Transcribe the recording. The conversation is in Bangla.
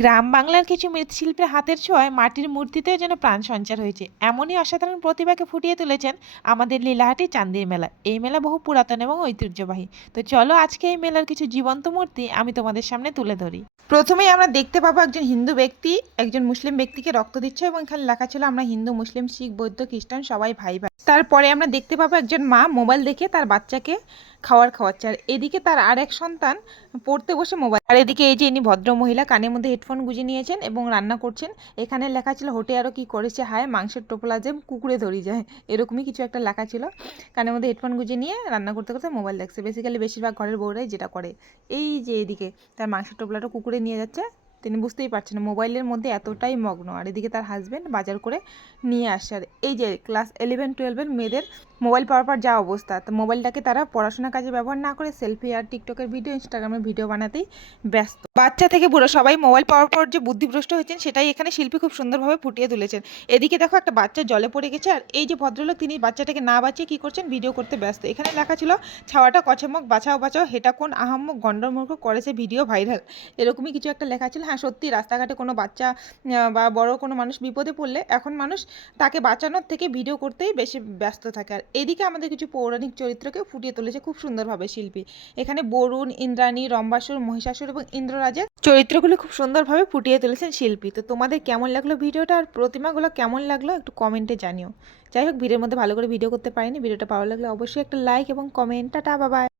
গ্রাম বাংলার কিছু মৃৎশিল্পের হাতের ছোঁয়ায় মাটির মূর্তিতেও যেন প্রাণ সঞ্চার হয়েছে। এমনই অসাধারণ প্রতিভাকে ফুটিয়ে তুলেছেন আমাদের লীলাহাটি চান্দির মেলা। এই মেলা বহু পুরাতন এবং ঐতিহ্যবাহী। তো চলো আজকে এই মেলার কিছু জীবন্ত মূর্তি আমি তোমাদের সামনে তুলে ধরি। প্রথমেই আমরা দেখতে পাবো একজন হিন্দু ব্যক্তি একজন মুসলিম ব্যক্তিকে রক্ত দিচ্ছে এবং এখানে লেখা ছিল আমরা হিন্দু, মুসলিম, শিখ, বৌদ্ধ, খ্রিস্টান সবাই ভাই ভাই। তারপরে আমরা দেখতে পাবো একজন মা মোবাইল দেখে তার বাচ্চাকে খাওয়ার খাওয়াচ্ছে, আর এদিকে তার আর এক সন্তান পড়তে বসে মোবাইল, আর এদিকে এই যে ইনি ভদ্র মহিলা কানের মধ্যে হেডফোন গুঁজে নিয়েছেন এবং রান্না করছেন। এখানে লেখা ছিল হোটে আরও কি করেছে হায়, মাংসের টোপলা যে কুকুরে ধরি যায়, এরকমই কিছু একটা লেখা ছিল। কানের মধ্যে হেডফোন গুঁজে নিয়ে রান্না করতে করতে মোবাইল দেখছে, বেসিক্যালি বেশিরভাগ ঘরের বউরাই যেটা করে। এই যে এদিকে তার মাংসের টোপলাটা কুকুরে নিয়ে যাচ্ছে, তিনি বুঝতেই পারছেন না, মোবাইলের মধ্যে এতটাই মগ্ন। আর এদিকে তার হাজব্যান্ড বাজার করে নিয়ে আসছে। আর এই যে ক্লাস 11-12-এর মেয়েদের মোবাইল পাওয়ার পর যা অবস্থা, তো মোবাইলটাকে তারা পড়াশোনার কাজে ব্যবহার না করে সেলফি আর টিকটকের ভিডিও, ইনস্টাগ্রামের ভিডিও বানাতেই ব্যস্ত। বাচ্চা থেকে বুড়ো সবাই মোবাইল পাওয়ার পর যে বুদ্ধিভ্রষ্ট হয়েছেন সেটাই এখানে শিল্পী খুব সুন্দরভাবে ফুটিয়ে তুলেছেন। এদিকে দেখো একটা বাচ্চা জলে পড়ে গেছে, আর এই যে ভদ্রলোক তিনি বাচ্চাটাকে না বাঁচিয়ে কী করছেন, ভিডিও করতে ব্যস্ত। এখানে লেখা ছিল ছাওয়াটা কছেমক বাঁচাও বাঁচাও, হেটা কোন আহাম্মক গন্ডমূর্খ করেছে ভিডিও ভাইরাল, এরকমই কিছু একটা লেখা ছিল। হ্যাঁ, সত্যি রাস্তাঘাটে কোনো বাচ্চা বা বড় কোনো মানুষ বিপদে পড়লে এখন মানুষ তাকে বাঁচানোর থেকে ভিডিও করতেই বেশি ব্যস্ত থাকে। আর এদিকে আমাদের কিছু পৌরাণিক চরিত্রকে ফুটিয়ে তুলেছে খুব সুন্দরভাবে শিল্পী। এখানে বরুণ, ইন্দ্রাণী, রম্বাসুর, মহিষাসুর এবং ইন্দ্ররাজের চরিত্রগুলো খুব সুন্দরভাবে ফুটিয়ে তুলেছেন শিল্পী। তো তোমাদের কেমন লাগলো ভিডিওটা আর প্রতিমাগুলো কেমন লাগলো একটু কমেন্টে জানিও। যাই হোক, ভিডিওর মধ্যে ভালো করে ভিডিও করতে পারিনি, ভিডিওটা ভালো লাগলে অবশ্যই একটা লাইক এবং কমেন্ট। Tata, bye bye.